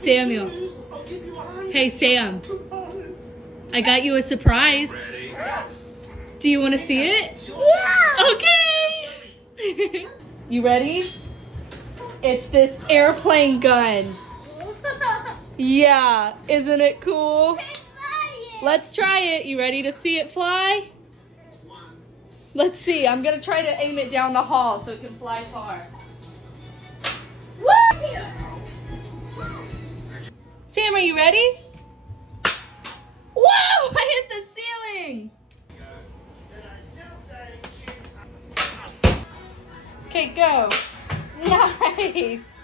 Samuel. Hey, Sam. I got you a surprise. Do you want to see it? Yeah. Okay. You ready? It's this airplane gun. Yeah, isn't it cool? Let's try it. You ready to see it fly? Let's see. I'm going to try to aim it down the hall so it can fly far. Woo! Sam, are you ready? Whoa! I hit the ceiling! Okay, go. Nice.